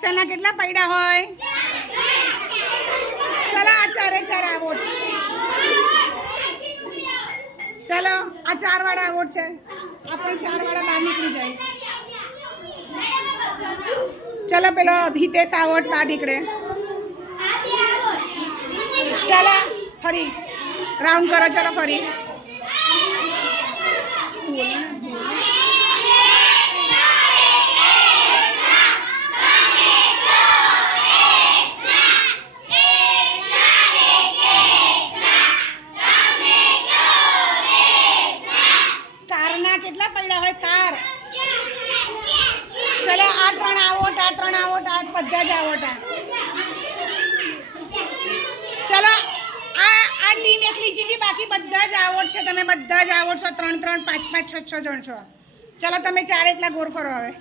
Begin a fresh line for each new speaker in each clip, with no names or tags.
સાયકલના કેટલા પૈડા હોય? ચલો, આ ચારે ચાર આવોટ વોટ ચલો, આ ચાર વાળા આવોટ છે. આપણે ચાર વાળા બહાર નીકળી જાય. ચલો, પેલો હિતેશ આ વોટ બહાર નીકળે. ચલો, ફરી. રાઉન્ડ કરો, ચલો, ફરી. કેટલા પડ્યા હોય કાર ચલો આ ત્રણ આવોટ આ ત્રણ આવોટ આ બધા જ આવો આ. ચલો આ આ ટીમ એકલી જીતી બાકી બધા જ આવોટ છે. તમે બધા જ આવોટ છો. ત્રણ ત્રણ પાંચ પાંચ છ છ જણ છો. ચલો તમે ચાર એટલા ગોર ફરો હવે.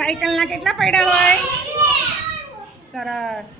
સાયકલના કેટલા પડ્યા હોય? સરસ.